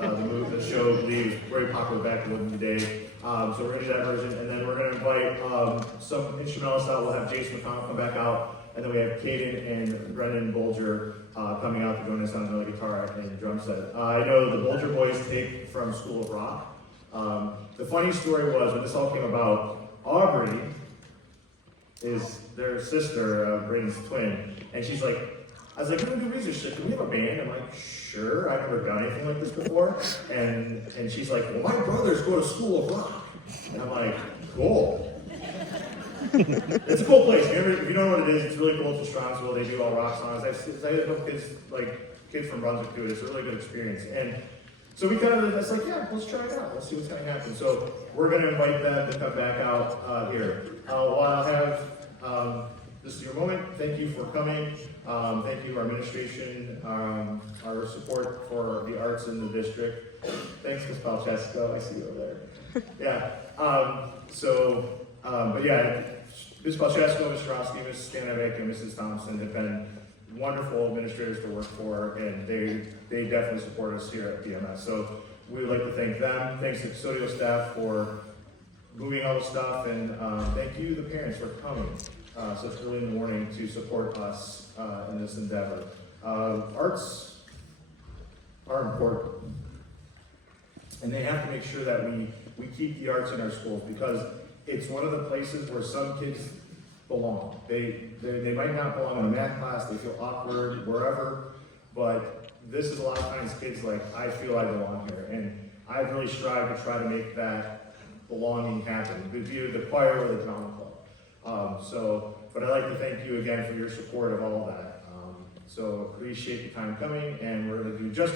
the show, I believe, very popular back in the day. So we're gonna do that version, and then we're gonna invite some instrumentalists out. We'll have Jason McConnell come back out, and then we have Caden and Brendan Bolger coming out to join us on the guitar and drum set. I know the Bolger boys take from School of Rock. The funny story was, when this all came about, Aubrey is their sister, Brayden's twin, and she's like, I was like, we're gonna do music shit, can we have a band? I'm like, sure, I've never done anything like this before. And she's like, well, my brothers go to School of Rock. And I'm like, cool. It's a cool place. If you don't know what it is, it's really cool. It's in Strongsville. They do all rock songs. I know kids from Brunswick do it. It's a really good experience. And so we kind of, it's like, yeah, let's try it out. Let's see what's going to happen. So we're going to invite them to come back out here. While I'll have, this is your moment. Thank you for coming. Thank you, our administration, our support for the arts in the district. Thanks, Ms. Palchesco. I see you over there. Yeah. But yeah, Ms. Palchesco, Ms. Rosky, Ms. Stanovic, and Mrs. Thompson have been wonderful administrators to work for, and they definitely support us here at PMS. So we would like to thank them. Thanks to the custodial staff for moving all the stuff, and thank you, the parents, for coming such early in the morning to support us in this endeavor. Arts are important, and they have to make sure that we keep the arts in our schools, because it's one of the places where some kids belong. They might not belong in a math class, they feel awkward, wherever, but this is a lot of times kids like, I feel I belong here, and I've really strived to try to make that belonging happen, be it the choir or the drama club. But I'd like to thank you again for your support of all that. So appreciate the time coming, and we're going to do just